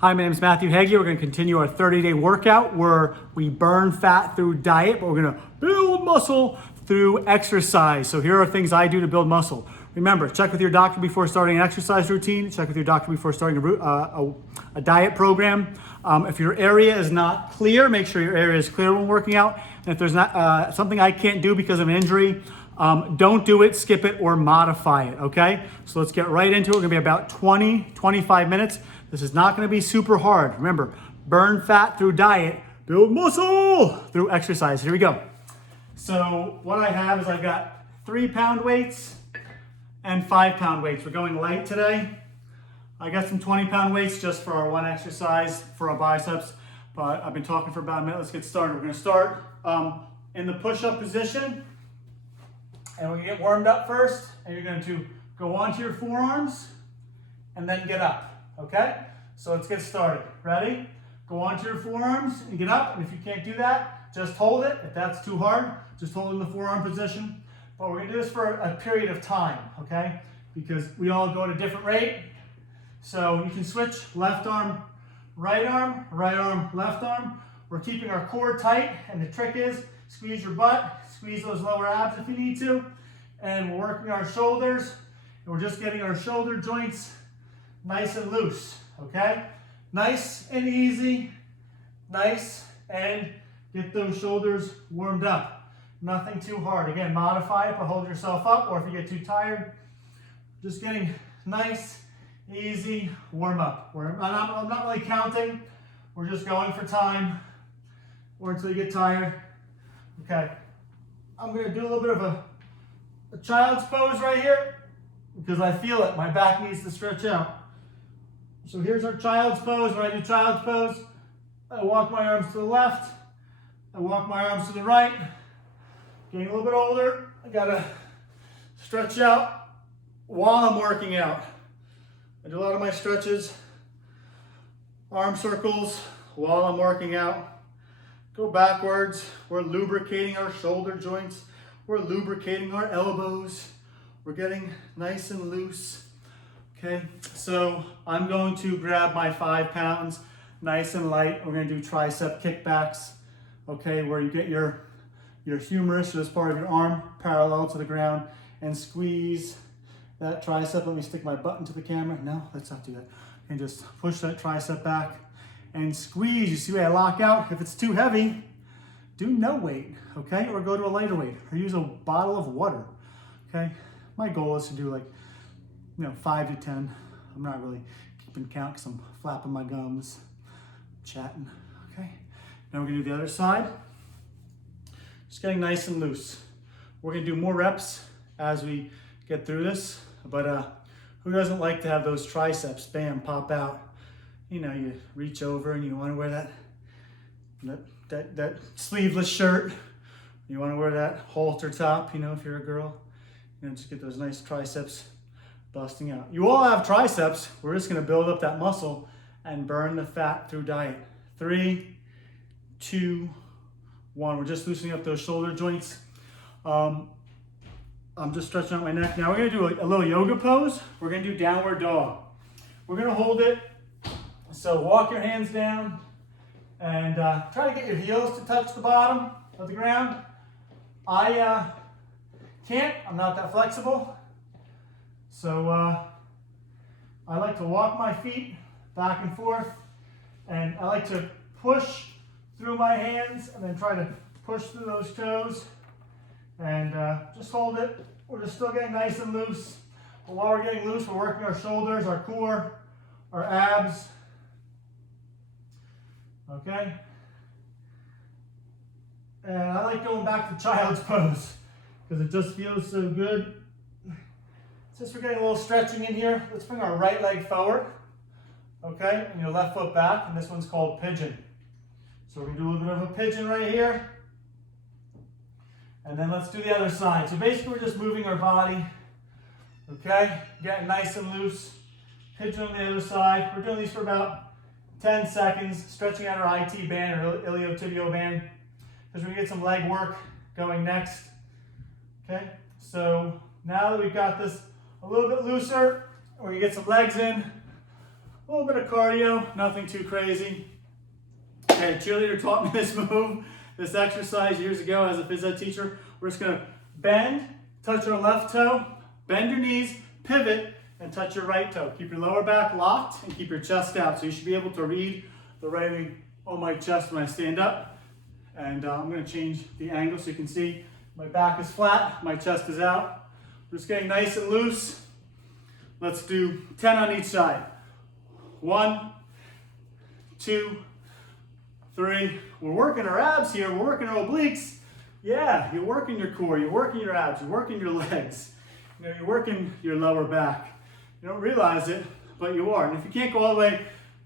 Hi, my name is Matthew Hagy. We're going to continue our 30-day workout where we burn fat through diet, but we're going to build muscle through exercise. So here are things I do to build muscle. Remember, check with your doctor before starting an exercise routine. Check with your doctor before starting a diet program. If your area is not clear, make sure your area is clear when working out. And if there's not something I can't do because of an injury, don't do it, skip it, or modify it, okay? So let's get right into it. We're gonna be about 20-25 minutes. This is not gonna be super hard. Remember, burn fat through diet, build muscle through exercise. Here we go. So what I have is I've got 3-pound weights and 5-pound weights. We're going light today. I got some 20-pound weights just for our one exercise for our biceps, but I've been talking for about a minute. Let's get started. We're gonna start in the push-up position, and we're gonna get warmed up first, and you're going to go onto your forearms and then get up, okay? So let's get started. Ready? Go onto your forearms and get up, and if you can't do that, just hold it. If that's too hard, just hold it in the forearm position. But we're gonna do this for a period of time, okay? Because we all go at a different rate. So you can switch left arm, right arm, left arm. We're keeping our core tight, and the trick is squeeze your butt, squeeze those lower abs if you need to, and we're working our shoulders, and we're just getting our shoulder joints nice and loose, okay? Nice and easy, nice, and get those shoulders warmed up. Nothing too hard. Again, modify it, but hold yourself up, or if you get too tired, just getting nice, easy warm up. I'm not really counting. We're just going for time or until you get tired. Okay, I'm going to do a little bit of a child's pose right here because I feel it. My back needs to stretch out. So here's our child's pose. When I do child's pose, I walk my arms to the left. I walk my arms to the right. Getting a little bit older, I got to stretch out while I'm working out. I do a lot of my stretches, arm circles while I'm working out. Go backwards. We're lubricating our shoulder joints. We're lubricating our elbows. We're getting nice and loose. Okay, so I'm going to grab my 5 pounds, nice and light. We're going to do tricep kickbacks, okay, where you get your humerus, or this part of your arm, parallel to the ground, and squeeze that tricep. Let me stick my butt into the camera. No, let's not do that. And just push that tricep back and squeeze. You see where I lock out? If it's too heavy, do no weight, okay? Or go to a lighter weight, or use a bottle of water, okay? My goal is to do 5 to 10. I'm not really keeping count because I'm flapping my gums, chatting, okay? Now we're gonna do the other side. Just getting nice and loose. We're gonna do more reps as we get through this, but who doesn't like to have those triceps, bam, pop out? You know, you reach over and you wanna wear that sleeveless shirt. You wanna wear that halter top, you know, if you're a girl. You know, just get those nice triceps busting out. You all have triceps. We're just gonna build up that muscle and burn the fat through diet. 3, 2, 1. We're just loosening up those shoulder joints. I'm just stretching out my neck. Now we're gonna do a little yoga pose. We're gonna do downward dog. We're gonna hold it. So walk your hands down and try to get your heels to touch the bottom of the ground. I can't, I'm not that flexible. So I like to walk my feet back and forth, and I like to push through my hands and then try to push through those toes and just hold it. We're just still getting nice and loose. But while we're getting loose, we're working our shoulders, our core, our abs. Okay? And I like going back to child's pose because it just feels so good. Since we're getting a little stretching in here, let's bring our right leg forward. Okay? And your left foot back, and this one's called pigeon. So we're going to do a little bit of a pigeon right here. And then let's do the other side. So basically we're just moving our body. Okay? Getting nice and loose. Pigeon on the other side. We're doing these for about 10 seconds, stretching out our IT band or iliotibial band, because we're going to get some leg work going next. Okay? So now that we've got this a little bit looser, we're going to get some legs in. A little bit of cardio, nothing too crazy. Okay, cheerleader taught me this move, this exercise years ago as a phys ed teacher. We're just gonna bend, touch our left toe, bend your knees, pivot, and touch your right toe. Keep your lower back locked and keep your chest out. So you should be able to read the writing on my chest when I stand up. And I'm gonna change the angle so you can see my back is flat, my chest is out. We're just getting nice and loose. Let's do 10 on each side. 1, 2, 3. We're working our abs here, we're working our obliques. Yeah, you're working your core, you're working your abs, you're working your legs. You know, you're working your lower back. You don't realize it, but you are. And if you can't go all the way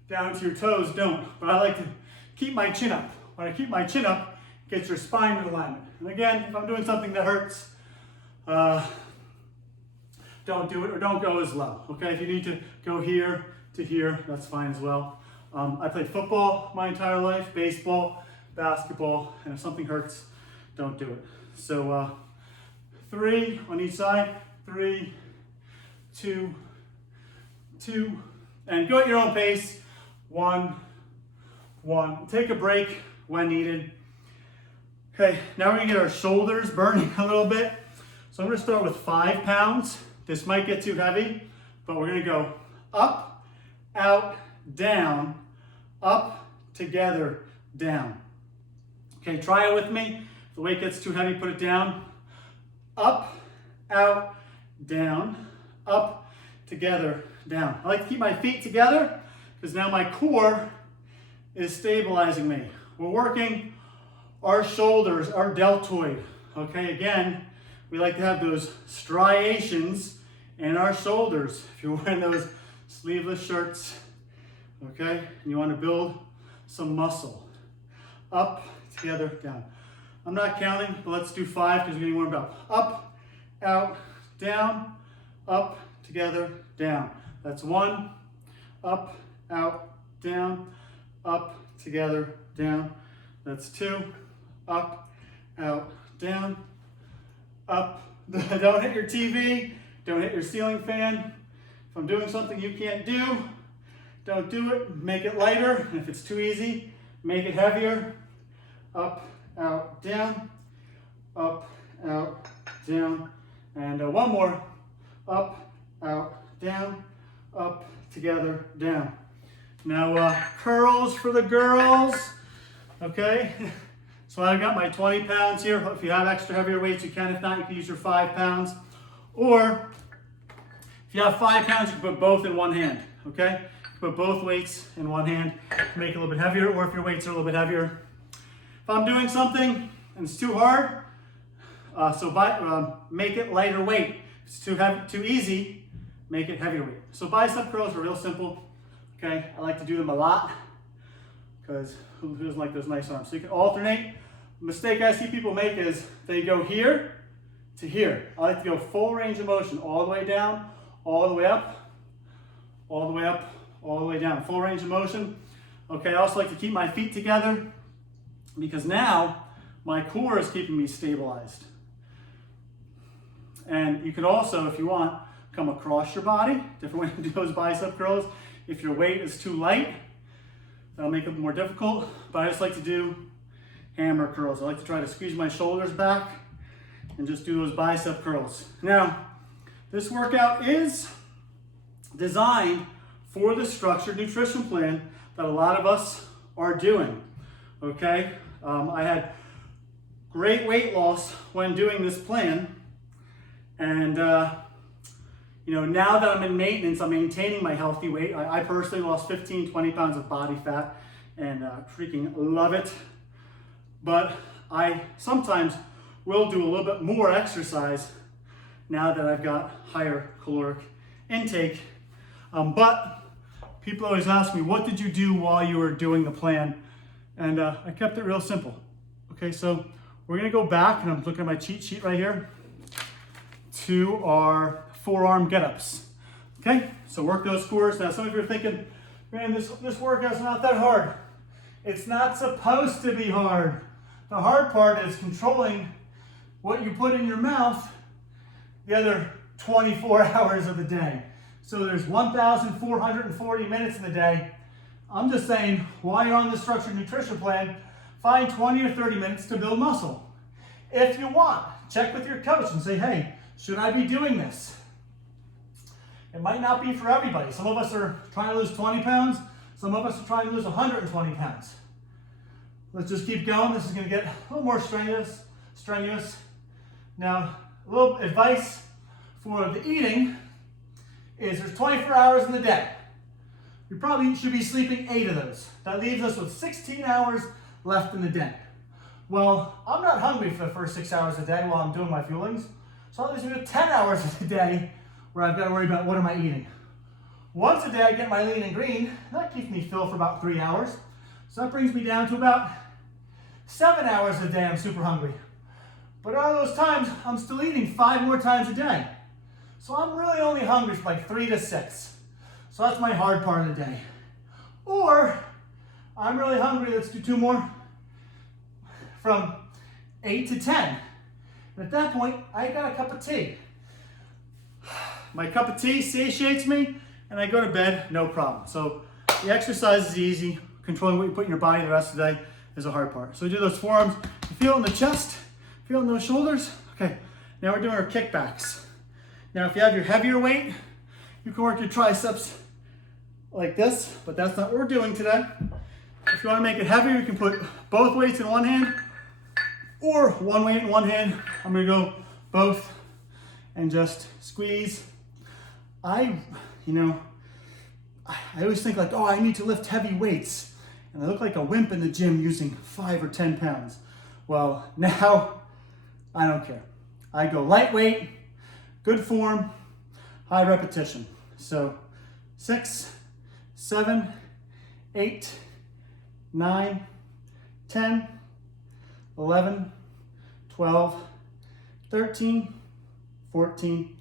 down to your toes, don't. But I like to keep my chin up. When I keep my chin up, it gets your spine in alignment. And again, if I'm doing something that hurts, don't do it or don't go as low. Okay, if you need to go here to here, that's fine as well. I played football my entire life, baseball, basketball, and if something hurts, don't do it. So 3 on each side, 3, 2, 2, and go at your own pace. 1, 1. Take a break when needed. Okay, now we're gonna get our shoulders burning a little bit. So I'm gonna start with 5 pounds. This might get too heavy, but we're gonna go up, out, down, up, together, down. Okay, try it with me. If the weight gets too heavy, put it down. Up, out, down, up, together, down. I like to keep my feet together because now my core is stabilizing me. We're working our shoulders, our deltoid. Okay, again, we like to have those striations in our shoulders. If you're wearing those sleeveless shirts, okay, and you want to build some muscle. Up, together, down. I'm not counting, but let's do 5 because we're getting warmed up. Up, out, down, up, together, down. That's 1, up, out, down, up, together, down. That's 2, up, out, down, up. Don't hit your TV, don't hit your ceiling fan. If I'm doing something you can't do, don't do it. Make it lighter. And if it's too easy, make it heavier. Up, out, down, up, out, down. And one more. Up, out, down, up, together, down. Now curls for the girls, okay? So I've got my 20 pounds here. If you have extra heavier weights, you can. If not, you can use your 5 pounds. Or if you have 5 pounds, you can put both in one hand, okay? Put both weights in one hand to make it a little bit heavier, or if your weights are a little bit heavier. If I'm doing something and it's too hard, make it lighter weight. If it's too heavy, too easy, make it heavier weight. So bicep curls are real simple. Okay, I like to do them a lot because who doesn't like those nice arms? So you can alternate. The mistake I see people make is they go here to here. I like to go full range of motion, all the way down, all the way up, all the way up, all the way down. Full range of motion. Okay, I also like to keep my feet together because now my core is keeping me stabilized. And you can also, if you want, come across your body. Different way to do those bicep curls. If your weight is too light, that'll make it more difficult. But I just like to do hammer curls. I like to try to squeeze my shoulders back and just do those bicep curls. Now, this workout is designed for the structured nutrition plan that a lot of us are doing, okay? I had great weight loss when doing this plan, and now that I'm in maintenance, I'm maintaining my healthy weight. I personally lost 15, 20 pounds of body fat and freaking love it. But I sometimes will do a little bit more exercise now that I've got higher caloric intake. But people always ask me, what did you do while you were doing the plan? And I kept it real simple. Okay, so we're gonna go back, and I'm looking at my cheat sheet right here, to our forearm get-ups. Okay, so work those cores. Now some of you are thinking, man, this workout's not that hard. It's not supposed to be hard. The hard part is controlling what you put in your mouth the other 24 hours of the day. So there's 1,440 minutes in the day. I'm just saying, while you're on this structured nutrition plan, find 20 or 30 minutes to build muscle. If you want, check with your coach and say, hey, should I be doing this? It might not be for everybody. Some of us are trying to lose 20 pounds. Some of us are trying to lose 120 pounds. Let's just keep going. This is going to get a little more strenuous. Now, a little advice for the eating is there's 24 hours in the day. You probably should be sleeping 8 of those. That leaves us with 16 hours left in the day. Well, I'm not hungry for the first 6 hours a day while I'm doing my fuelings. So that leaves me with 10 hours a day where I've got to worry about what am I eating. Once a day I get my lean and green. That keeps me filled for about 3 hours. So that brings me down to about 7 hours a day I'm super hungry. But out of those times, I'm still eating 5 more times a day. So I'm really only hungry for like 3 to 6. So that's my hard part of the day. Or I'm really hungry, let's do 2 more, from 8 to 10. And at that point, I got a cup of tea. My cup of tea satiates me, and I go to bed, no problem. So the exercise is easy. Controlling what you put in your body the rest of the day is the hard part. So we do those forearms. You feel it in the chest, feel it in those shoulders. Okay, now we're doing our kickbacks. Now if you have your heavier weight, you can work your triceps like this, but that's not what we're doing today. If you want to make it heavier, you can put both weights in one hand or one weight in one hand. I'm going to go both and just squeeze. I always think like, oh, I need to lift heavy weights. And I look like a wimp in the gym using 5 or 10 pounds. Well, now I don't care. I go lightweight, good form, high repetition. So 6, 7, 8, 9, 10, 11, 12, 13, 14,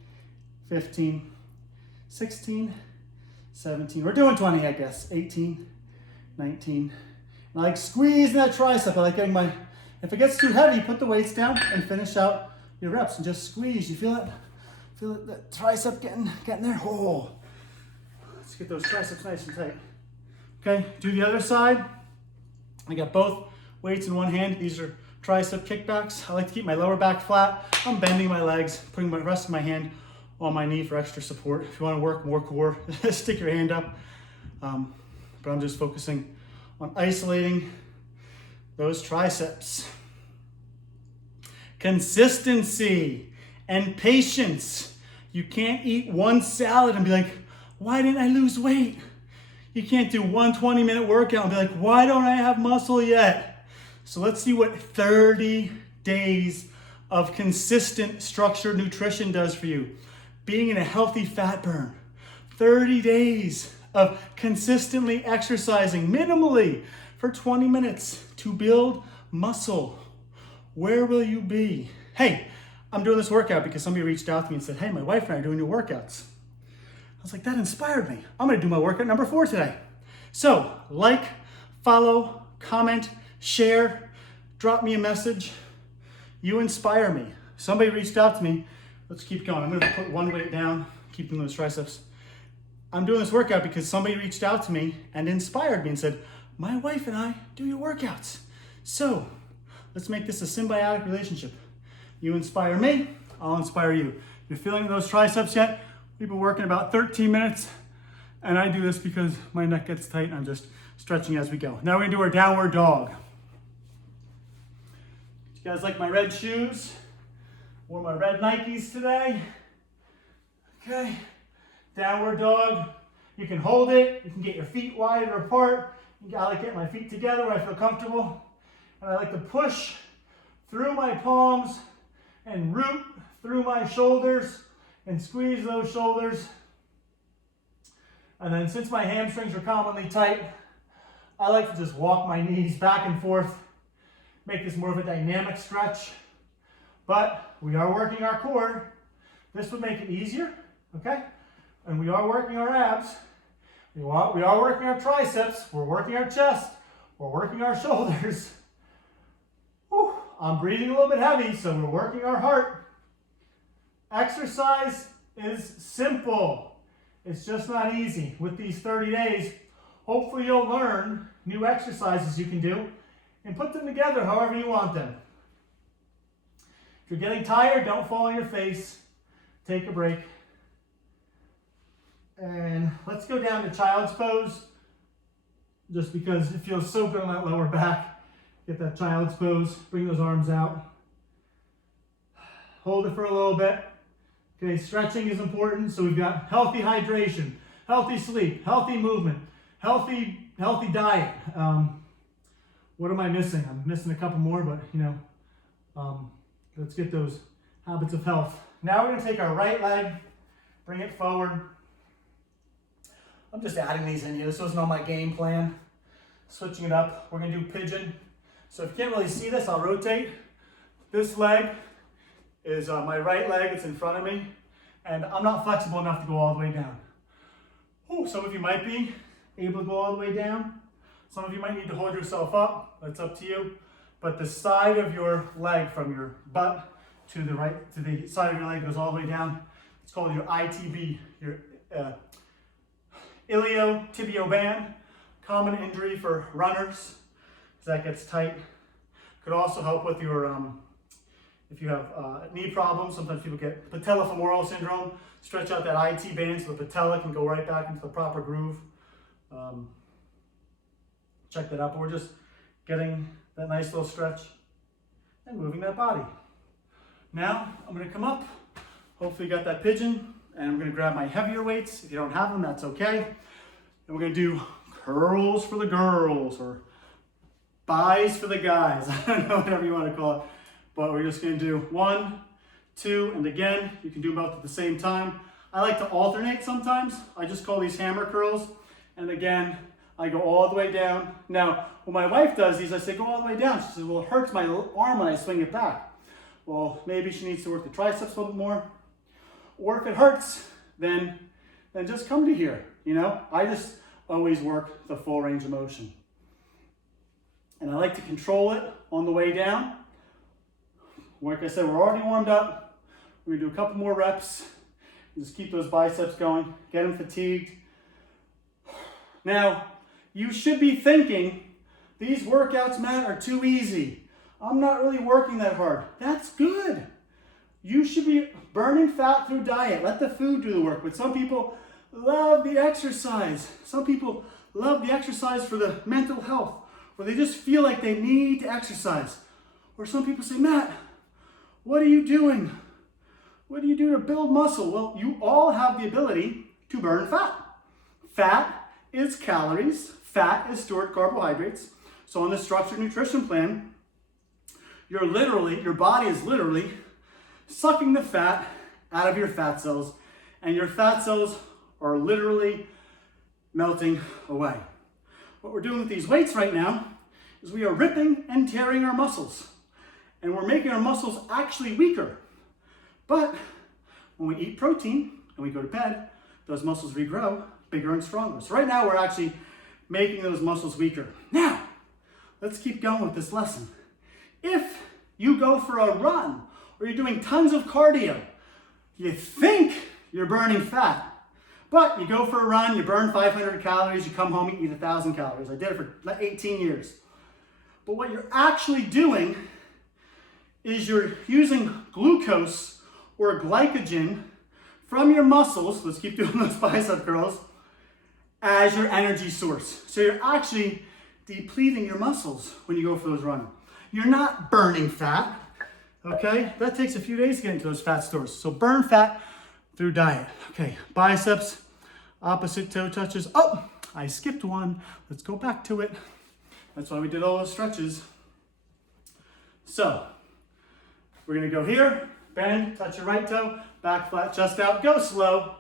15, 16, 17. We're doing 20, I guess. 18, 19. And I like squeezing that tricep. I like getting my, if it gets too heavy, put the weights down and finish out your reps and just squeeze. You feel it? Feel it, that tricep getting there? Oh. Let's get those triceps nice and tight. Okay, do the other side. I got both weights in one hand. These are tricep kickbacks. I like to keep my lower back flat. I'm bending my legs, putting the rest of my hand on my knee for extra support. If you want to work more core, stick your hand up. But I'm just focusing on isolating those triceps. Consistency and patience. You can't eat one salad and be like, why didn't I lose weight? You can't do one 20-minute workout and be like, why don't I have muscle yet? So let's see what 30 days of consistent structured nutrition does for you. Being in a healthy fat burn. 30 days of consistently exercising minimally for 20 minutes to build muscle. Where will you be? Hey, I'm doing this workout because somebody reached out to me and said, hey, my wife and I are doing your workouts. I was like, that inspired me. I'm gonna do my workout number 4 today. So, like, follow, comment, share, drop me a message. You inspire me. Somebody reached out to me. Let's keep going. I'm gonna put one weight down, keeping those triceps. I'm doing this workout because somebody reached out to me and inspired me and said, my wife and I do your workouts. So, let's make this a symbiotic relationship. You inspire me, I'll inspire you. You're feeling those triceps yet? We've been working about 13 minutes, and I do this because my neck gets tight and I'm just stretching as we go. Now we're gonna do our downward dog. You guys like my red shoes? Wore my red Nikes today. Okay, downward dog. You can hold it, you can get your feet wider apart. I like getting my feet together where I feel comfortable. And I like to push through my palms and root through my shoulders and squeeze those shoulders. And then since my hamstrings are commonly tight, I like to just walk my knees back and forth, make this more of a dynamic stretch. But we are working our core. This would make it easier, okay? And we are working our abs. We are working our triceps. We're working our chest. We're working our shoulders. Whew, I'm breathing a little bit heavy, so we're working our heart. Exercise is simple. It's just not easy. With these 30 days, hopefully you'll learn new exercises you can do and put them together however you want them. If you're getting tired, don't fall on your face. Take a break. And let's go down to child's pose, just because it feels so good on that lower back. Get that child's pose, bring those arms out. Hold it for a little bit. Okay, stretching is important. So we've got healthy hydration, healthy sleep, healthy movement, healthy diet. What am I missing? I'm missing a couple more, but let's get those habits of health. Now we're gonna take our right leg, bring it forward. I'm just adding these in here. This wasn't on my game plan. Switching it up, we're gonna do pigeon. So if you can't really see this, I'll rotate. This leg is my right leg, it's in front of me, and I'm not flexible enough to go all the way down. Ooh, some of you might be able to go all the way down. Some of you might need to hold yourself up, that's up to you. But the side of your leg from your butt to the right, to the side of your leg goes all the way down. It's called your ITB, your iliotibial band. Common injury for runners, because that gets tight. Could also help with your, if you have knee problems, sometimes people get patellofemoral syndrome. Stretch out that IT band so the patella can go right back into the proper groove. Check that out, but we're just getting that nice little stretch and moving that body. Now, I'm gonna come up. Hopefully you got that pigeon, and I'm gonna grab my heavier weights. If you don't have them, that's okay. And we're gonna do curls for the girls, or buys for the guys. I don't know, whatever you want to call it. But we're just going to do 1, 2, and again, you can do both at the same time. I like to alternate sometimes. I just call these hammer curls. And again, I go all the way down. Now, when my wife does these, I say, go all the way down. She says, well, it hurts my arm when I swing it back. Well, maybe she needs to work the triceps a little bit more. Or if it hurts, then just come to here. I just always work the full range of motion. And I like to control it on the way down. Like I said, we're already warmed up. We're gonna do a couple more reps. Just keep those biceps going, get them fatigued. Now, you should be thinking, these workouts, Matt, are too easy. I'm not really working that hard. That's good. You should be burning fat through diet. Let the food do the work. But some people love the exercise. Some people love the exercise for the mental health, or they just feel like they need to exercise. Or some people say, Matt, what are you doing? What do you do to build muscle? Well, you all have the ability to burn fat. Fat is calories. Fat is stored carbohydrates. So on the structured nutrition plan, your body is literally sucking the fat out of your fat cells, and your fat cells are literally melting away. What we're doing with these weights right now is we are ripping and tearing our muscles, and we're making our muscles actually weaker. But when we eat protein and we go to bed, those muscles regrow bigger and stronger. So right now we're actually making those muscles weaker. Now, let's keep going with this lesson. If you go for a run or you're doing tons of cardio, you think you're burning fat, but you go for a run, you burn 500 calories, you come home, you eat 1,000 calories. I did it for 18 years. But what you're actually doing is you're using glucose or glycogen from your muscles, let's keep doing those bicep curls, as your energy source. So you're actually depleting your muscles when you go for those runs. You're not burning fat, okay? That takes a few days to get into those fat stores. So burn fat through diet. Okay, biceps, opposite toe touches. Oh, I skipped one. Let's go back to it. That's why we did all those stretches. So, we're gonna go here, bend, touch your right toe, back flat, chest out, go slow.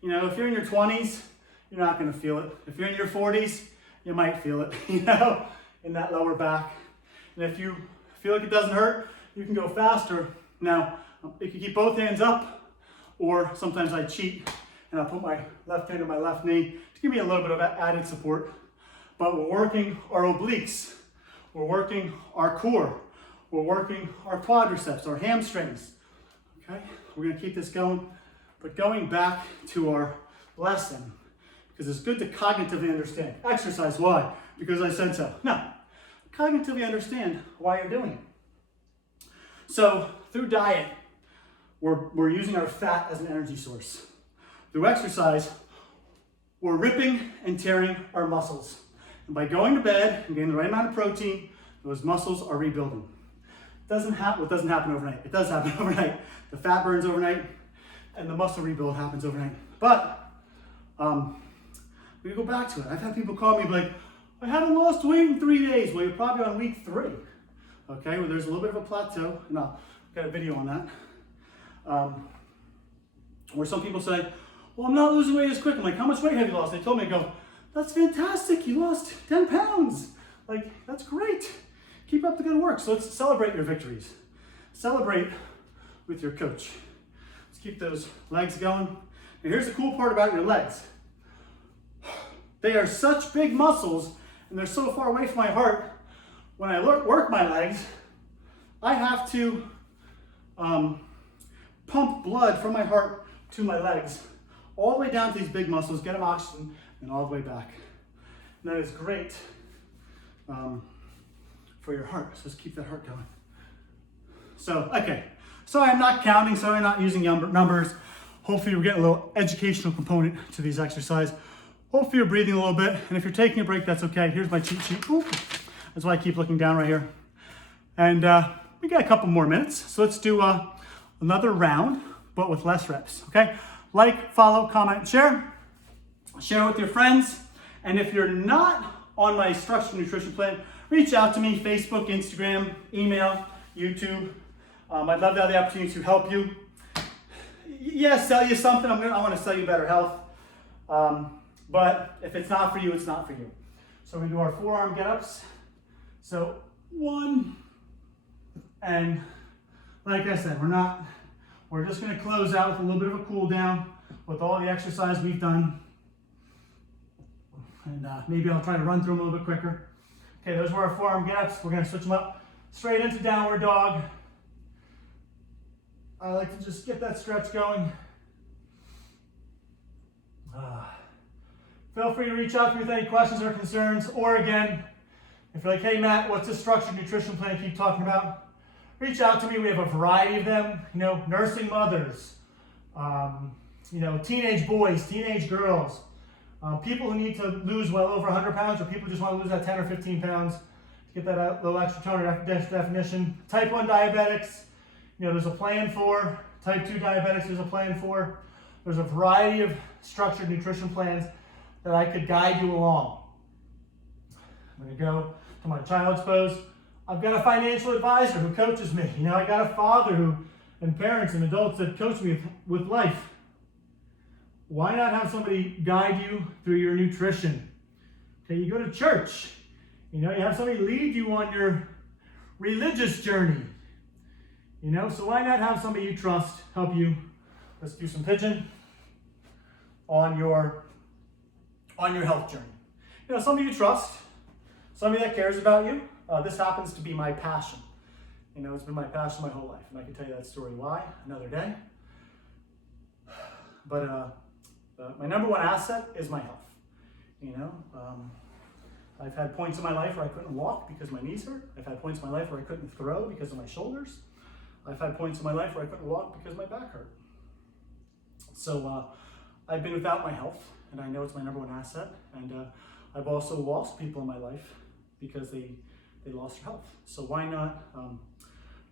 You know, if you're in your 20s, you're not gonna feel it. If you're in your 40s, you might feel it, you know, in that lower back. And if you feel like it doesn't hurt, you can go faster. Now, you can keep both hands up, or sometimes I cheat and I'll put my left hand on my left knee to give me a little bit of added support. But we're working our obliques, we're working our core, we're working our quadriceps, our hamstrings. Okay, we're gonna keep this going, but going back to our less than. Because it's good to cognitively understand. Exercise, why? Because I said so. No, cognitively understand why you're doing it. So through diet, we're using our fat as an energy source. Through exercise, we're ripping and tearing our muscles. And by going to bed and getting the right amount of protein, those muscles are rebuilding. It doesn't happen overnight. It does happen overnight. The fat burns overnight, and the muscle rebuild happens overnight. But we go back to it. I've had people call me and be like, I haven't lost weight in 3 days. Well, you're probably on week 3. Okay, well, there's a little bit of a plateau, and I've got a video on that. Where some people say, well, I'm not losing weight as quick. I'm like, how much weight have you lost? They told me, I go, that's fantastic. You lost 10 pounds. Like, that's great. Keep up the good work. So let's celebrate your victories. Celebrate with your coach. Let's keep those legs going. And here's the cool part about your legs. They are such big muscles, and they're so far away from my heart. When I work my legs, I have to pump blood from my heart to my legs, all the way down to these big muscles, get them oxygen, and all the way back. And that is great for your heart. So let's keep that heart going. So, okay. So I'm not counting, so I'm not using numbers. Hopefully you're getting a little educational component to these exercises. Hopefully you're breathing a little bit. And if you're taking a break, that's okay. Here's my cheat sheet. Ooh. That's why I keep looking down right here. And we got a couple more minutes. So let's do another round, but with less reps, okay? Like, follow, comment, share. Share with your friends. And if you're not on my structured nutrition plan, reach out to me, Facebook, Instagram, email, YouTube. I'd love to have the opportunity to help you. Yeah, sell you something. I want to sell you better health. But if it's not for you, it's not for you. So we do our forearm get-ups. So 1, and like I said, we're just going to close out with a little bit of a cool down with all the exercise we've done. And maybe I'll try to run through them a little bit quicker. Okay, those were our forearm get-ups. We're going to switch them up straight into downward dog. I like to just get that stretch going. Feel free to reach out to me with any questions or concerns. Or again, if you're like, hey Matt, what's this structured nutrition plan you keep talking about? Reach out to me. We have a variety of them. You know, nursing mothers, you know, teenage boys, teenage girls, people who need to lose well over 100 pounds, or people who just want to lose that 10 or 15 pounds to get that little extra tone or definition. Type 1 diabetics, you know, there's a plan for. Type 2 diabetics, there's a plan for. There's a variety of structured nutrition plans that I could guide you along. I'm going to go to my child's pose. I've got a financial advisor who coaches me. You know, I got a father and parents and adults that coach me with life. Why not have somebody guide you through your nutrition? Okay, you go to church. You know, you have somebody lead you on your religious journey. You know, so why not have somebody you trust help you? Let's do some pigeon on your health journey. You know, somebody you trust, somebody that cares about you. This happens to be my passion. You know, it's been my passion my whole life, and I can tell you that story why another day. But my number one asset is my health. You know, I've had points in my life where I couldn't walk because my knees hurt. I've had points in my life where I couldn't throw because of my shoulders. I've had points in my life where I couldn't walk because my back hurt. So I've been without my health, and I know it's my number one asset. And I've also lost people in my life because they lost their health. So why not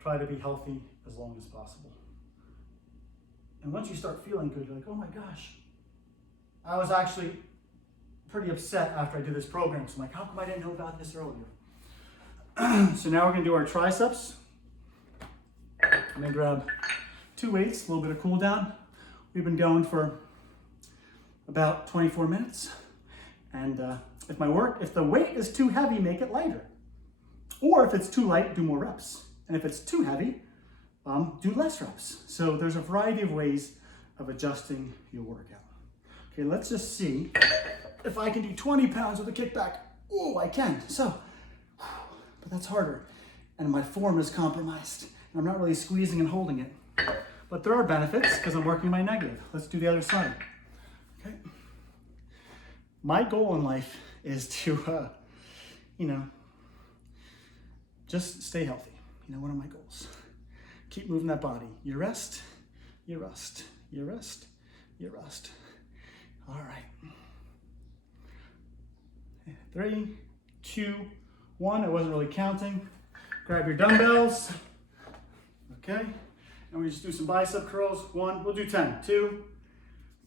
try to be healthy as long as possible? And once you start feeling good, you're like, oh my gosh, I was actually pretty upset after I did this program. So I'm like, how come I didn't know about this earlier? So now we're gonna do our triceps. I'm gonna grab 2 weights, a little bit of cool down. We've been going for about 24 minutes. And if the weight is too heavy, make it lighter. Or if it's too light, do more reps. And if it's too heavy, do less reps. So there's a variety of ways of adjusting your workout. Okay, let's just see if I can do 20 pounds with a kickback. Oh, I can. So, but that's harder. And my form is compromised. And I'm not really squeezing and holding it. But there are benefits because I'm working my negative. Let's do the other side. Okay. My goal in life is to, just stay healthy. What are my goals? Keep moving that body. You rest, you rest, you rest, you rest. All right. 3, 2, 1. I wasn't really counting. Grab your dumbbells. Okay. And we just do some bicep curls. 1, we'll do 10. 2,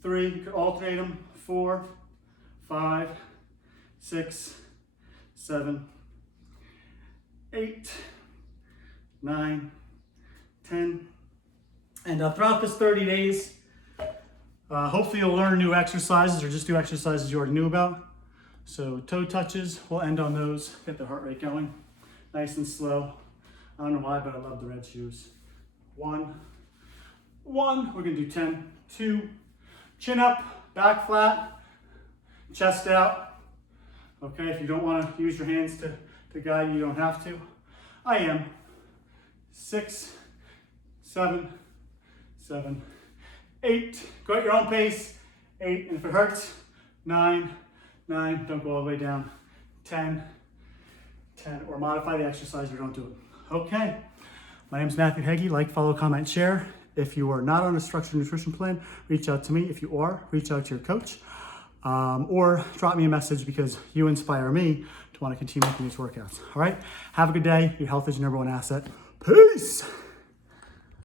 3, you could alternate them. 4, 5, 6, 7, 8, 9, 10. And throughout this 30 days, hopefully you'll learn new exercises or just do exercises you already knew about. So toe touches, we'll end on those, get the heart rate going. Nice and slow. I don't know why, but I love the red shoes. 1, we're gonna do 10. 2, chin up, back flat, chest out. Okay, if you don't wanna use your hands to guide you, don't have to. I am. 6, 7, 8, go at your own pace. 8, and if it hurts, 9, don't go all the way down. 10, or modify the exercise or don't do it. Okay, my name is Matthew Hagy. Like, follow, comment, share. If you are not on a structured nutrition plan, reach out to me. If you are, reach out to your coach. Or drop me a message because you inspire me to want to continue making these workouts. All right, have a good day. Your health is your number one asset. Peace.